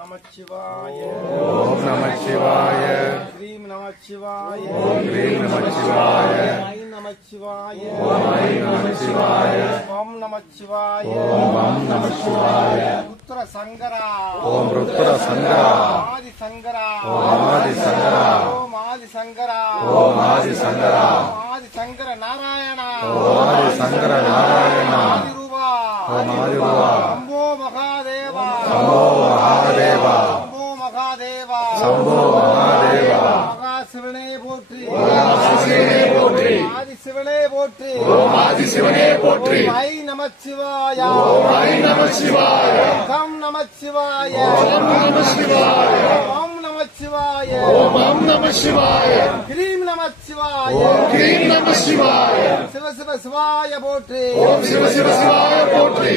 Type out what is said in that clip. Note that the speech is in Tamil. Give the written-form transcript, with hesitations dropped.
நமச்சிவாய. ஓம் நமச்சிவாய. க்ரீம் நமச்சிவாய. ஓம் க்ரீம் நமச்சிவாய. ஐம் நமச்சிவாய. ஓம் ஐம் நமச்சிவாய. ஓம் நமச்சிவாய. ஓம் வம் நமச்சிவாய. ருத்ர சங்கரா. ஓம் ருத்ர சங்கரா. ஆதி சங்கரா. ஓம் ஆதி சங்கரா. ஓம் ஆதி சங்கரா. ஓம் ஆதி சங்கரா. ஆதி சங்கர நாராயணா. ஓம் ஆதி சங்கர நாராயணா. ஆதிரூபா. ஓம் ஆதிரூபா. சம்போ மகாதேவா. சம்போ மகாதேவா. சம்போ மகாதேவா. சம்போ மகாதேவா. மகா சிவனே போற்றி. சிவனே போற்றி. ஆதி சிவனே போற்றி. ஓம் ஆதி சிவனே போற்றி. ஓம் ஐ நமச்சிவாய. ஓம் ஐ நமச்சிவாய. கம் நமச்சிவாய. ஓம் நமசிவாய. ஓம் நமச்சிவாய. ஓம் வம் நமசிவாய. கிரீம் நமச்சிவாய. ஓம் க்ரீம் நமசிவாய. சிவ சிவ சிவாய போற்றி. ஓம் சிவ சிவ சிவாய போற்றி.